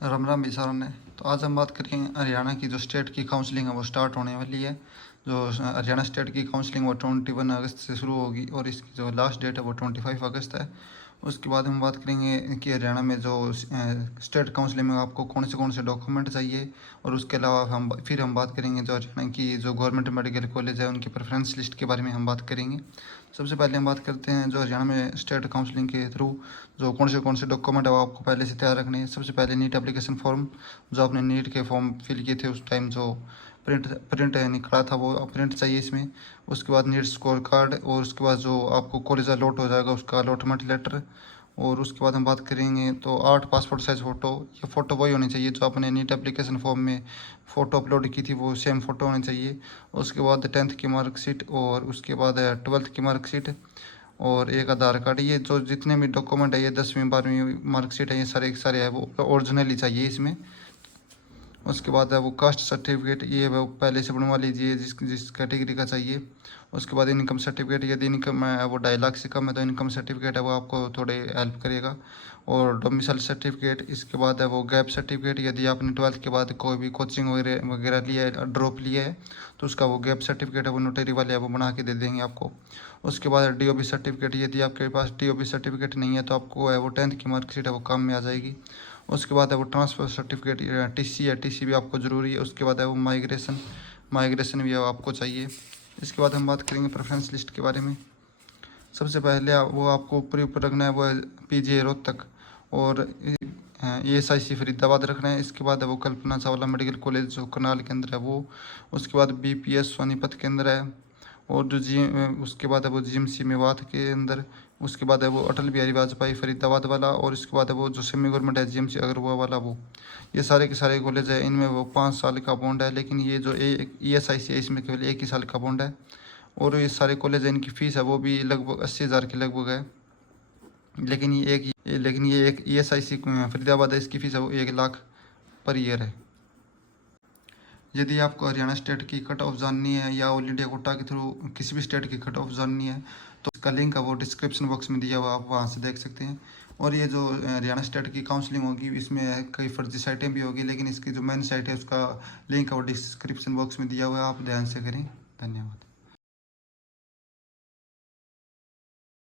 राम राम भी सारों ने। तो आज हम बात करेंगे हरियाणा की जो स्टेट की काउंसलिंग है वो स्टार्ट होने वाली है। जो हरियाणा स्टेट की काउंसलिंग वो 21 अगस्त से शुरू होगी और इसकी जो लास्ट डेट है वो 25 अगस्त है। उसके बाद हम बात करेंगे कि हरियाणा में जो स्टेट काउंसलिंग में आपको कौन से डॉक्यूमेंट चाहिए। और उसके अलावा हम बात करेंगे जो हरियाणा की जो गवर्नमेंट मेडिकल कॉलेज है उनकी प्रेफरेंस लिस्ट के बारे में हम बात करेंगे। सबसे पहले हम बात करते हैं जो हरियाणा में स्टेट काउंसलिंग के थ्रू जो कौन से डॉक्यूमेंट है वो आपको पहले से तैयार रखने हैं। सबसे पहले नीट एप्लीकेशन फॉर्म, जो आपने नीट के फॉर्म फिल किए थे उस टाइम जो प्रिंट निकला था वो प्रिंट चाहिए इसमें। उसके बाद नीट स्कोर कार्ड और उसके बाद जो आपको कॉलेज अलॉट हो जाएगा उसका अलॉटमेंट लेटर। और उसके बाद हम बात करेंगे तो 8 पासपोर्ट साइज़ फ़ोटो। ये फ़ोटो वही होनी चाहिए जो आपने नीट एप्लीकेशन फॉर्म में फ़ोटो अपलोड की थी, वो सेम फ़ोटो होनी चाहिए। उसके बाद 10th की मार्कशीट और उसके बाद 12th की मार्कशीट और एक आधार कार्ड। ये जो जितने भी डॉक्यूमेंट है, ये 10वीं 12वीं मार्कशीट है, ये सारे है वो ओरिजिनली चाहिए इसमें। उसके बाद है वो कास्ट सर्टिफिकेट, ये वो पहले से बनवा लीजिए जिस कैटेगरी का चाहिए। उसके बाद इनकम सर्टिफिकेट, यदि इनकम है वो 2.5 लाख से कम है तो इनकम सर्टिफिकेट है वो आपको थोड़े हेल्प करेगा। और डोमिसाइल सर्टिफिकेट, इसके बाद है वो गैप सर्टिफिकेट, यदि आपने 12th के बाद कोई भी कोचिंग वगैरह लिया है, ड्रॉप लिया है तो उसका वो गैप सर्टिफिकेट है वो नोटरी वाले है वो बना के दे देंगे आपको। उसके बाद DOB सर्टिफिकेट, यदि आपके पास DOB सर्टिफिकेट नहीं है तो आपको है वो 10th की मार्कशीट है वो काम में आ जाएगी। उसके बाद है वो ट्रांसफ़र सर्टिफिकेट, TC है, TC भी आपको ज़रूरी है। उसके बाद है वो माइग्रेशन भी आपको चाहिए। इसके बाद हम बात करेंगे प्रेफरेंस लिस्ट के बारे में। सबसे पहले वो आपको ऊपर रखना है वो है PGI रोहतक और ESIC फरीदाबाद रखना है। इसके बाद है वो कल्पना चावला मेडिकल कॉलेज जो करनाल के अंदर है वो। उसके बाद BPS सोनीपत के अंदर है। और जो उसके बाद है वो GMC मेवात के अंदर। उसके बाद है वो अटल बिहारी वाजपेयी फरीदाबाद वाला। और इसके बाद है वो जो सेमी गवर्नमेंट है GMC अगरवा वाला वो। ये सारे के सारे कॉलेज है, इनमें वो 5 साल का बॉन्ड है, लेकिन ये जो ESIC है इसमें केवल 1 ही साल का बॉन्ड है। और ये सारे कॉलेज है इनकी फ़ीस है वो भी लगभग 80,000 के लगभग है। लेकिन ये एक ESIC फरीदाबाद है, इसकी फ़ीस है वो 1 लाख पर ईयर है। यदि आपको हरियाणा स्टेट की कट ऑफ जाननी है या ऑल इंडिया कोटा के थ्रू किसी भी स्टेट की कट ऑफ जाननी है तो इसका लिंक है वो डिस्क्रिप्शन बॉक्स में दिया हुआ, आप वहाँ से देख सकते हैं। और ये जो हरियाणा स्टेट की काउंसलिंग होगी इसमें कई फर्जी साइटें भी होगी, लेकिन इसकी जो मेन साइट है उसका लिंक है वो डिस्क्रिप्शन बॉक्स में दिया हुआ है, आप ध्यान से करें। धन्यवाद।